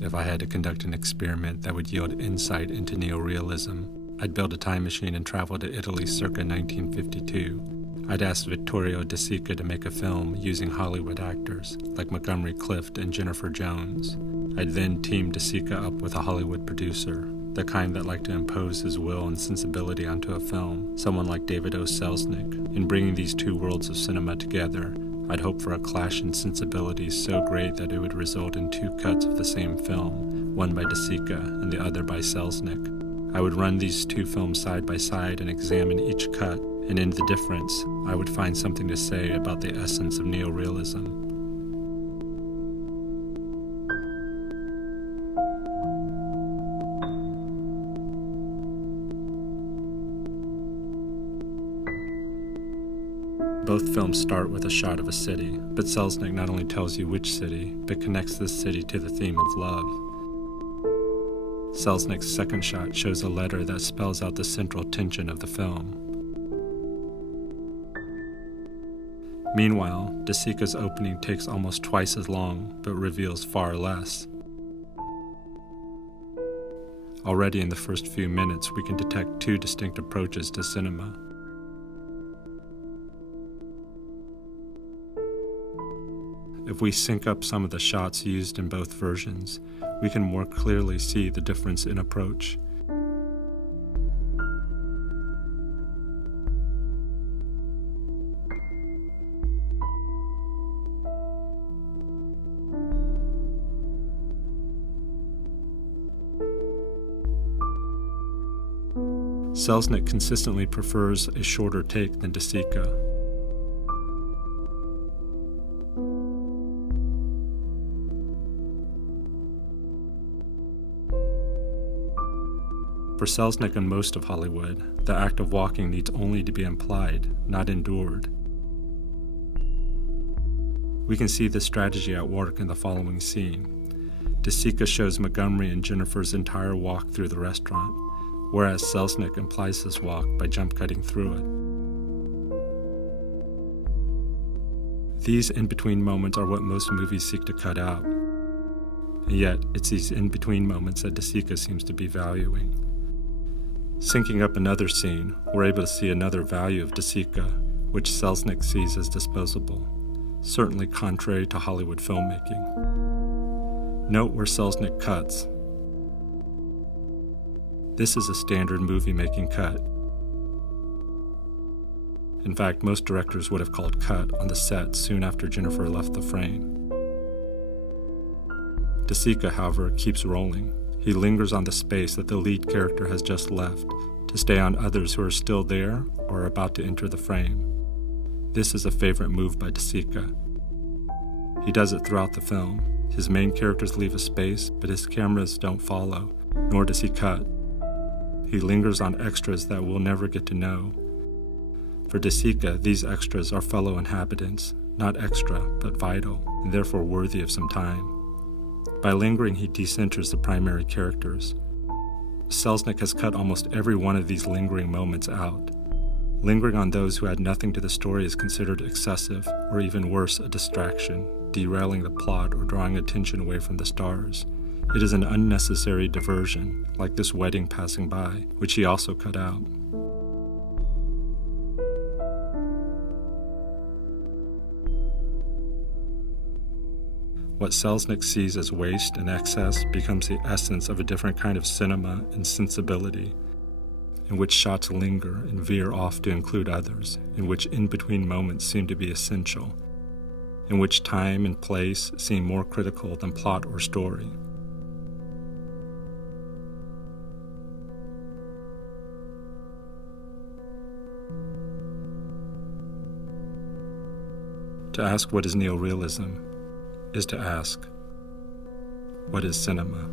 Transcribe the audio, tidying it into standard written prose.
If I had to conduct an experiment that would yield insight into neorealism, I'd build a time machine and travel to Italy circa 1952. I'd ask Vittorio De Sica to make a film using Hollywood actors like Montgomery Clift and Jennifer Jones. I'd then team De Sica up with a Hollywood producer, the kind that liked to impose his will and sensibility onto a film, someone like David O. Selznick. In bringing these two worlds of cinema together, I'd hope for a clash in sensibilities so great that it would result in two cuts of the same film, one by De Sica and the other by Selznick. I would run these two films side by side and examine each cut, and in the difference, I would find something to say about the essence of neorealism. Both films start with a shot of a city, but Selznick not only tells you which city, but connects this city to the theme of love. Selznick's second shot shows a letter that spells out the central tension of the film. Meanwhile, De Sica's opening takes almost twice as long, but reveals far less. Already in the first few minutes, we can detect two distinct approaches to cinema. If we sync up some of the shots used in both versions, we can more clearly see the difference in approach. Selznick consistently prefers a shorter take than De Sica. For Selznick and most of Hollywood, the act of walking needs only to be implied, not endured. We can see this strategy at work in the following scene. De Sica shows Montgomery and Jennifer's entire walk through the restaurant, whereas Selznick implies this walk by jump-cutting through it. These in-between moments are what most movies seek to cut out, and yet it's these in-between moments that De Sica seems to be valuing. Syncing up another scene, we're able to see another value of De Sica, which Selznick sees as disposable, certainly contrary to Hollywood filmmaking. Note where Selznick cuts. This is a standard movie-making cut. In fact, most directors would have called cut on the set soon after Jennifer left the frame. De Sica, however, keeps rolling. He lingers on the space that the lead character has just left to stay on others who are still there or are about to enter the frame. This is a favorite move by De Sica. He does it throughout the film. His main characters leave a space, but his cameras don't follow, nor does he cut. He lingers on extras that we'll never get to know. For De Sica, these extras are fellow inhabitants, not extra, but vital, and therefore worthy of some time. By lingering, he decenters the primary characters. Selznick has cut almost every one of these lingering moments out. Lingering on those who add nothing to the story is considered excessive, or even worse, a distraction, derailing the plot or drawing attention away from the stars. It is an unnecessary diversion, like this wedding passing by, which he also cut out. What Selznick sees as waste and excess becomes the essence of a different kind of cinema and sensibility, in which shots linger and veer off to include others, in which in-between moments seem to be essential, in which time and place seem more critical than plot or story. To ask what is neorealism is to ask, what is cinema?